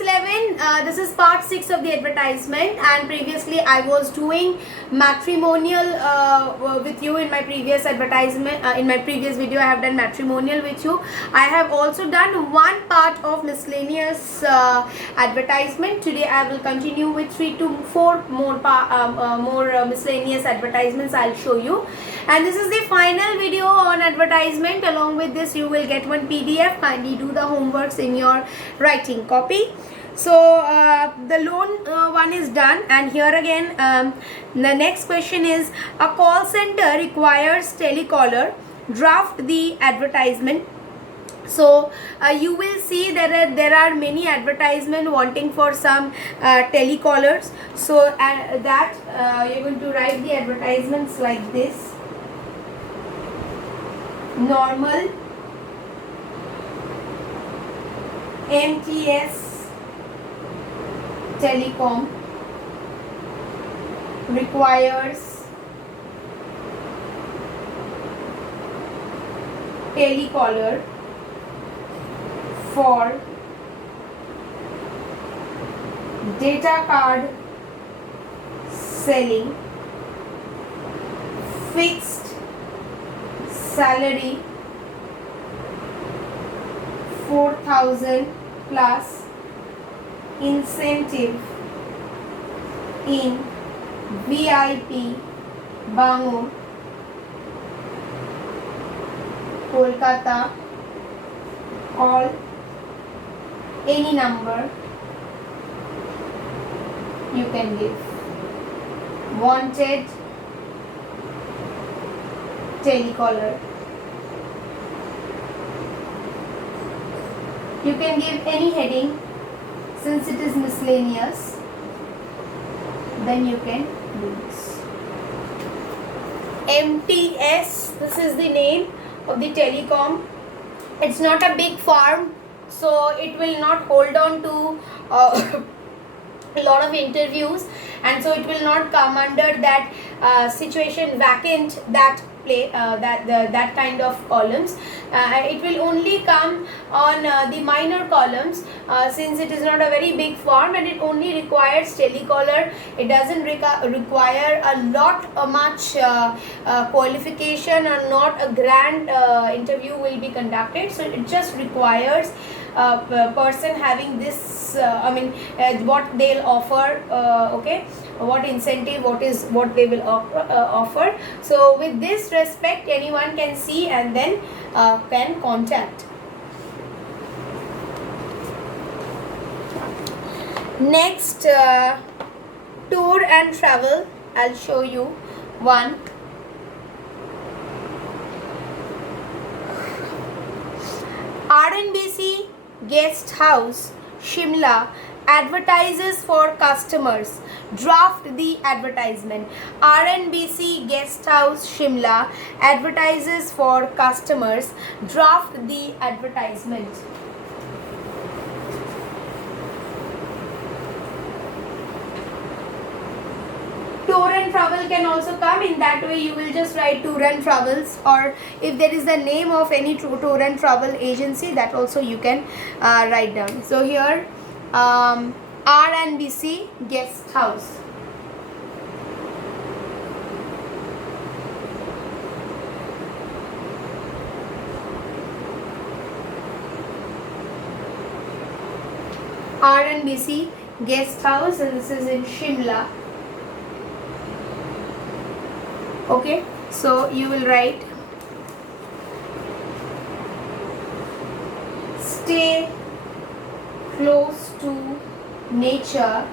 class 11, this is part 6 of the advertisement, and previously I was doing matrimonial with you in my previous advertisement. In my previous video I have done matrimonial with you. I have also done one part of miscellaneous advertisement. Today I will continue with 3 to 4 more miscellaneous advertisements I'll show you. And this is the final video on advertisement. Along with this you will get one PDF. Kindly do the homeworks in your writing copy. So the loan one is done, and here again the next question is, a call center requires telecaller, draft the advertisement. So you will see there are many advertisement wanting for some telecallers. So that you're going to write the advertisements like this: normal, MTS Telecom requires telecaller for data card selling, fixed salary 4,000 plus incentive in VIP Bangalore, Kolkata. Call any number you can give. Wanted telecaller. You can give any heading. Since it is miscellaneous, then you can do this. MTS, this is the name of the telecom. It's not a big farm, so it will not hold on to a lot of interviews, and so it will not come under that situation vacant, that that kind of columns. It will only come on the minor columns, since it is not a very big form and it only requires telecaller. It doesn't require a lot much qualification, or not a grand interview will be conducted. So it just requires a person having this what they'll offer, okay, what incentive, what they will offer. So with this respect, anyone can see and then can contact. Next, tour and travel. I'll show you one. RNBC Guest House, Shimla advertises for customers. Draft the advertisement. RNBC Guest House, Shimla advertises for customers. Draft the advertisement. Tour and travel can also come. In that way you will just write tour and travels, or if there is the name of any tour and travel agency, that also you can write down. So here RNBC Guest House. RNBC Guest House, and this is in Shimla. Okay, so you will write stay close to nature,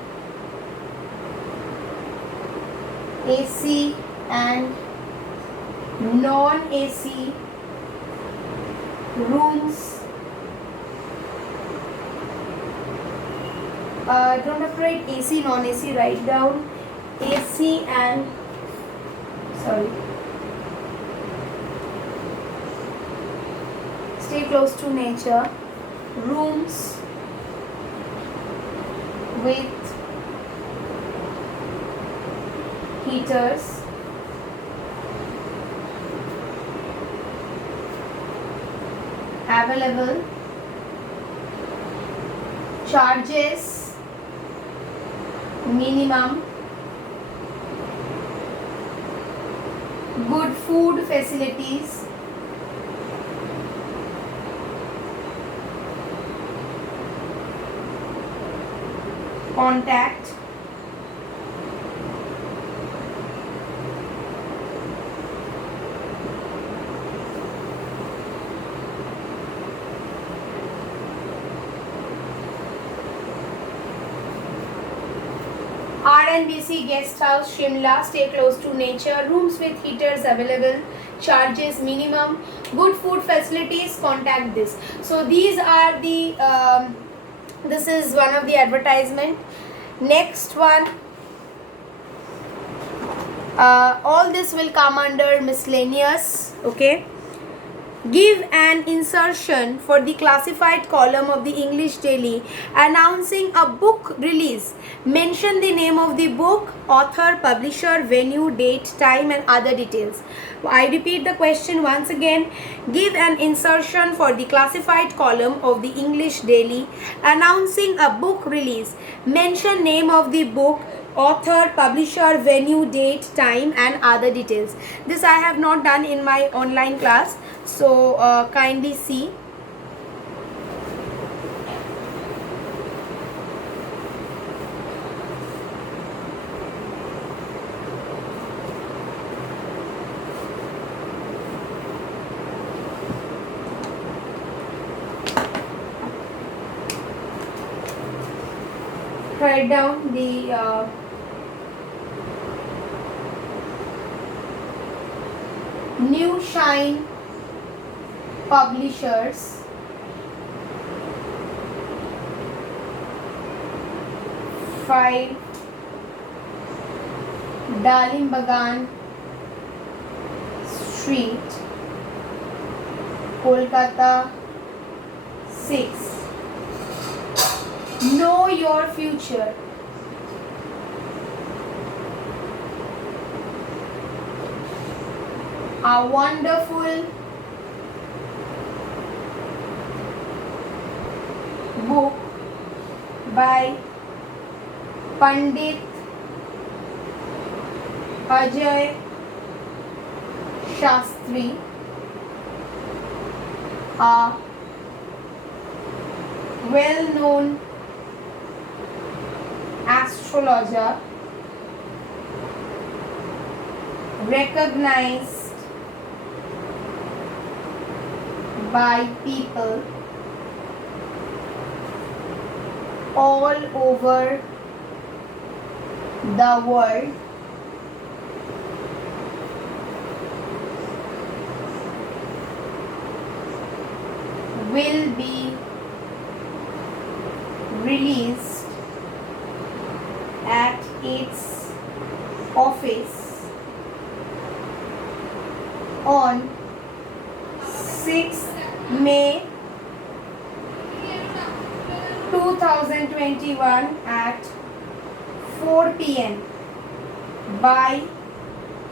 AC and non-AC rooms. Don't have to write AC, non-AC, write down AC and stay close to nature, rooms with heaters, available charges minimum, good food facilities, contact, RNBC guest house, Shimla, stay close to nature, rooms with heaters available, charges minimum, good food facilities, contact this. So these are the, this is one of the advertisement. Next one, all this will come under miscellaneous, okay. Give an insertion for the classified column of the English Daily announcing a book release. Mention the name of the book, author, publisher, venue, date, time and other details. I repeat the question once again. Give an insertion for the classified column of the English Daily announcing a book release. Mention name of the book, author, publisher, venue, date, time and other details. This I have not done in my online class, so kindly see. Write down the New Shine Publishers, 5 Dalim Bagan Street, Kolkata 6. Know your future. A wonderful book by Pandit Ajay Shastri, a well-known astrologer, recognized by people all over the world, will be released at its office on 6th May 2021 at 4 p.m. by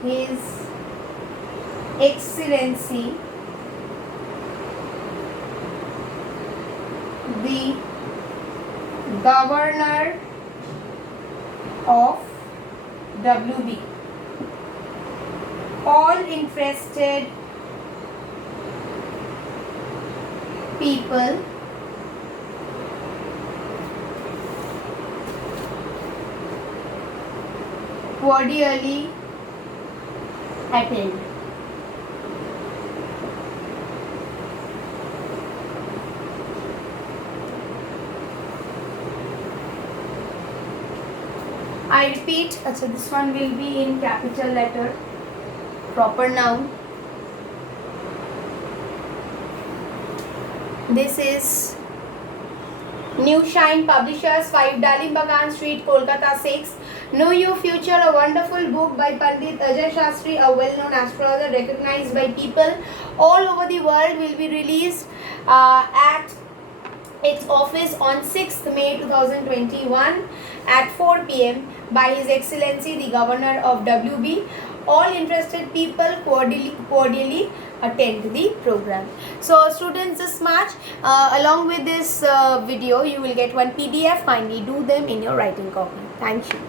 His Excellency the Governor of WB. All interested people cordially attend. I repeat, so this one will be in capital letter, proper noun. This is New Shine Publishers, 5 Dalim Bagan Street, Kolkata 6. Know Your Future, a wonderful book by Pandit Ajay Shastri, a well-known astrologer recognized by people all over the world, will be released at its office on 6th May 2021 at 4 p.m. by His Excellency the Governor of WB. All interested people cordially attend the program. So students, this much. Along with this video you will get one PDF. Kindly do them in your writing copy. Thank you.